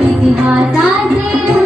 इतिहासाचे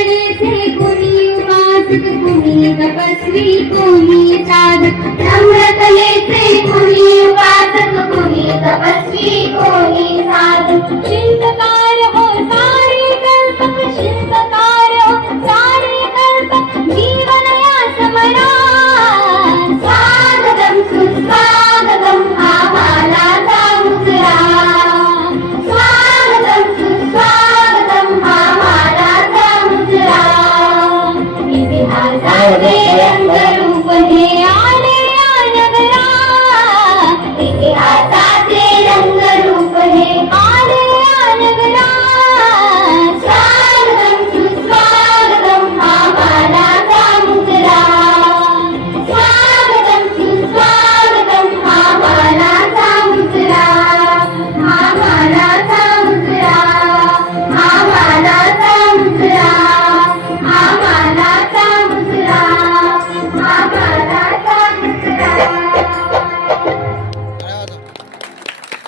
गणेशे कोणी उपासक कोणी तपस्वी कोणी साधक. नम्र कलेचे कोणी उपासक कोणी तपस्वी कोणी